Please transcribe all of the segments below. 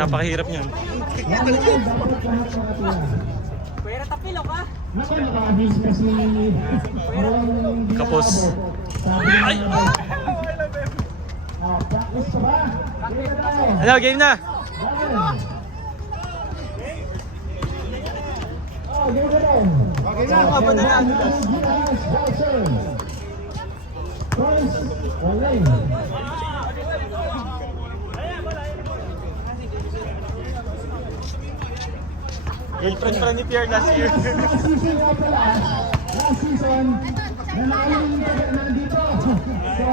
napakahirap niyan. Pwera tapilo ka? Kapos. Ay! Ano, game na? Girlfriend pa ni Pierre last year. Last season, nanalo yung nandito. So,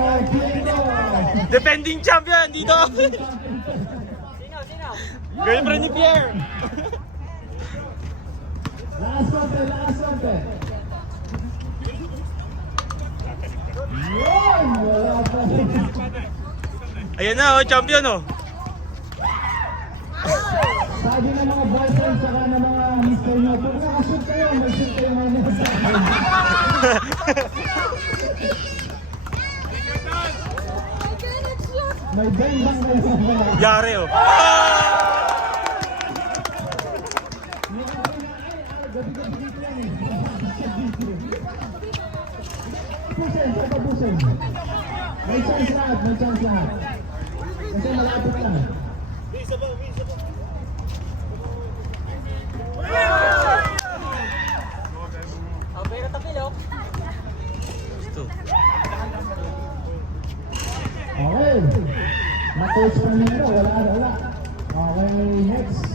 Defending champion dito. Girlfriend ni Pierre. last contest. Yun! Wala pa. Ayan na, oh, champion oh. Sabi ng mga boyfriend saka ng mga mister nyo, kung nakashoot kayo, may shoot kayo mga sa akin. May bang kayo sa mga. Yari oh. Tapusin. May chance lahat. Kasi malapit na. Pwera tapilo. Okay. Na-coach pa nito. Wala. Okay, next.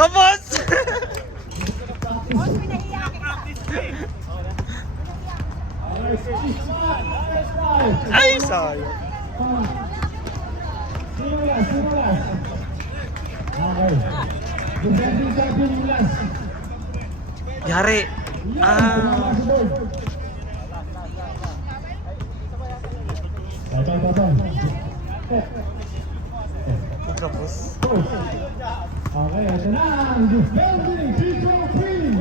Kapos! Ay, sayang. Sino last? Okay. Defending champion yung last. Yari. Kapos. Okay, ito na ang defending Tito Queen.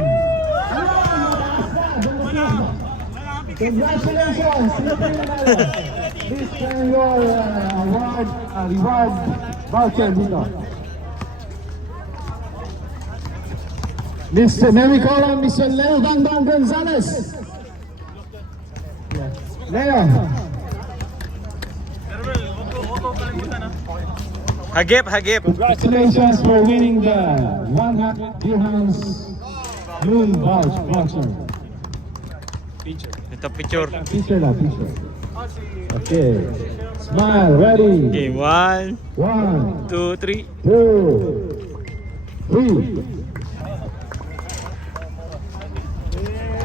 Congratulations! This is your reward voucher dito. May we call on Mr. Leo Bandang Gonzalez. Leo. Hagip. Congratulations for winning the 100 dirhams moon voucher. Ito picture. Picture. Okay. Smile, ready. Game 1, 1, 2, 3. 2, 3.